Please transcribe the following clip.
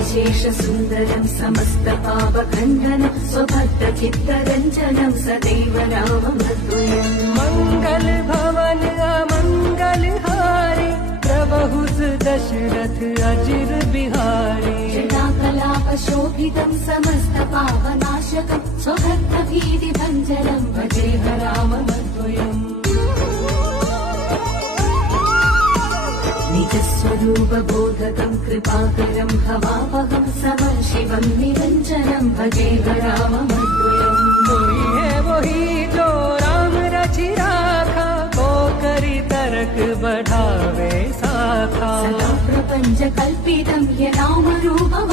निर्विशेष सुन्दरं समस्त पापखण्डनं स्वभक्त चित्तरञ्जनं सदैव राममद्वयम् मंगल भवन अमंगल हारी प्रभु दशरथ अजिर बिहारी जटाकलाप शोभितं समस्त पावनाशकं स्वभक्त भीतिभञ्जनं भजेह राममद्वयम् निजस्वरूप बोधकं कृपाकरं भवावहं समं शिवं निरञ्जनं भजेह राममद्वयम् वही जो राम रचि राखा को करी तरक बढ़ावे साखा सदा प्रपञ्च कल्पितं ह्य नामरूपम्